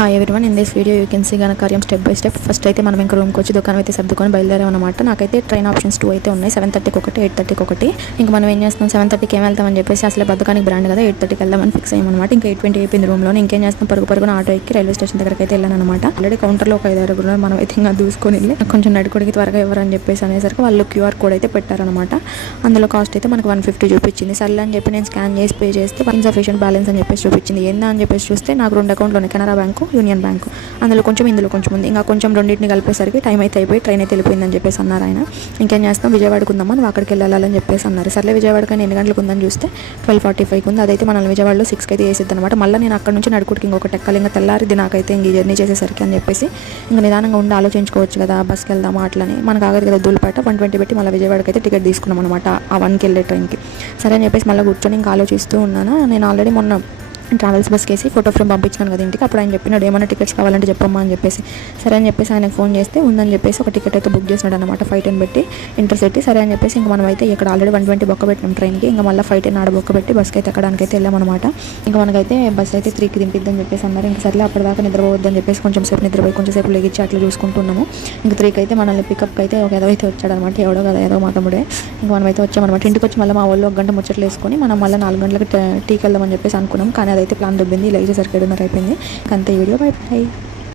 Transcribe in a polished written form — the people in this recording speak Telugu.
Hi everyone, in this video you can see ఘనకార్యం స్టెప్ బై స్టెప్. ఫస్ట్ అయితే మనం ఇంకా రూమ్కి వచ్చి దుకాణం అయితే సర్దుకొని బయలుదేరామన్నమాట. నాకైతే ట్రైన్ ఆప్షన్స్ 2 అయితే ఉన్నాయి, 7:30కి ఒకటి, 8:30కి ఒకటి. ఇంకా మనం ఏం చేస్తాం, 7:30కి ఏం వెళ్తామని చెప్పేసి అసలు బతుకానికి బ్రాండ్ కదా, 8:30కి వెళ్దామని ఫిక్స్ అయ్యామన్నమాట. ఇంకా 8:20 అయిపోయింది రూమ్లో. ఇంకేం చేస్తాం, పరుగున ఆటో ఎక్కి రైల్వే స్టేషన్ దగ్గరికి అయితే వెళ్ళాను అనమాట. ఆల్రెడీ కౌంటర్లో ఒక 5-6 మనం అయితే ఇంకా దూసుకొని వెళ్ళి కొంచెం నడుకొడికి త్వరగా ఇవ్వరని చెప్పేసి అనేసరికి వాళ్ళు QR కోడ్ అయితే పెట్టారనమాట. అందులో కాస్ట్ అయితే మనకు 150 చూపించింది. సర్లే అని చెప్పి నేను స్కాన్ చేసి పే చేస్తే ఇన్సఫిషియెంట్ బ్యాలెన్స్ అని చెప్పేసి చూపించింది. ఏందా అని చెప్పేసి చూస్తే నాకు 2 అకౌంట్లు ఉన్నాయి, కెనరా బ్యాంకు, యూనియన్ బ్యాంకు. అందులో కొంచెం ఇందులో కొంచెం ఉంది. ఇంకా కొంచెం రెండింటిని కలిపేసరికి టైం అయితే అయిపోయి ట్రైన్ అయితే వెళ్ళిపోయిందని చెప్పేసి అన్నారు ఆయన. ఇంకేం చేస్తాం, విజయవాడకు ఉందమ్మా, నువ్వు అక్కడికి వెళ్ళాలని చెప్పేసి అన్నారు. సర్లే విజయవాడకి ఎన్ని గంటలకు ఉందని చూస్తే 12:45 ఉంది. అదైతే మనల్ని విజయవాడలో 6కి అయితే వేసిద్ది అనమాట. మళ్ళీ నేను అక్కడ నుంచి నడుకుడికి ఇంకొకటి ఎక్కాలి. ఇంకా తెల్లారిది నాకైతే ఇంక జర్నీ చేసేసరికి అని చెప్పేసి ఇంకా నిదానంగా ఉండి ఆలోచించుకోవచ్చు కదా, బస్కి వెళ్దామా అట్లని. మనకు ఆగదు కదా, దూలపేట 120 పెట్టి మళ్ళీ విజయవాడకి అయితే టికెట్ తీసుకున్నాం అనమాట ఆ 1కి వెళ్ళే ట్రైన్కి. సరే అని చెప్పేసి మళ్ళీ కూర్చొని ఇంకా ఆలోచిస్తూ ఉన్నాను. నేను ఆల్రెడీ మొన్న ట్రావెల్స్ బస్కి వేసి ఫోటో ఫ్రేమ్ పంపించాను కదా ఇంటికి. అప్పుడు ఆయన చెప్పినాడు ఏమైనా టికెట్స్ కావాలంటే చెప్పమ్మా అని చెప్పేసి. సరే అని చెప్పేసి ఆయనకు ఫోన్ చేస్తే ఉందని చెప్పేసి ఒక టికెట్ అయితే బుక్ చేసినాడు అనమాట, 510 పెట్టి ఇంటర్సిటీ. సరే అని చెప్పేసి ఇంకా మనం అయితే ఇక్కడ ఆల్రెడీ 120 బొక్క పెట్టినాం ట్రైన్కి. ఇంకా మళ్ళీ 510 ఆడ బొక్క పెట్టి బస్కి అయితే ఎక్కడానికి అయితే వెళ్ళామన్నమాట. ఇంకా మనకైతే బస్ అయితే 3కి దింపిద్దని చెప్పేసి అన్నారు. ఇంకా సర్లే అప్పటిదాకా నిద్రపోవద్దని చెప్పేసి కొంచెం సేపు నిద్రపోయి కొంచెం సేపు లెగిచ్చి అట్లా చూసుకుంటున్నాము. ఇంకా 3కి అయితే మనల్ని పికప్కి అయితే ఒక ఏదో అయితే వచ్చాడనమాట, ఎవడో కదా ఏదో మా తమ్ముడే. ఇంకా మనమైతే వచ్చామన్నమాట. ఇంటికి వచ్చి మళ్ళీ మా వాళ్ళు 1 గంట ముచ్చట్లు వేసుకొని మనం మళ్ళీ 4 గంటలకు టీకి వెళ్దామని చెప్పేసి అనుకున్నాం. కానీ అదైతే ప్లాన్ దొబ్బింది, ఇలా చేసరికి 7:30 అయిపోయింది. అంతే వీడియో. By by.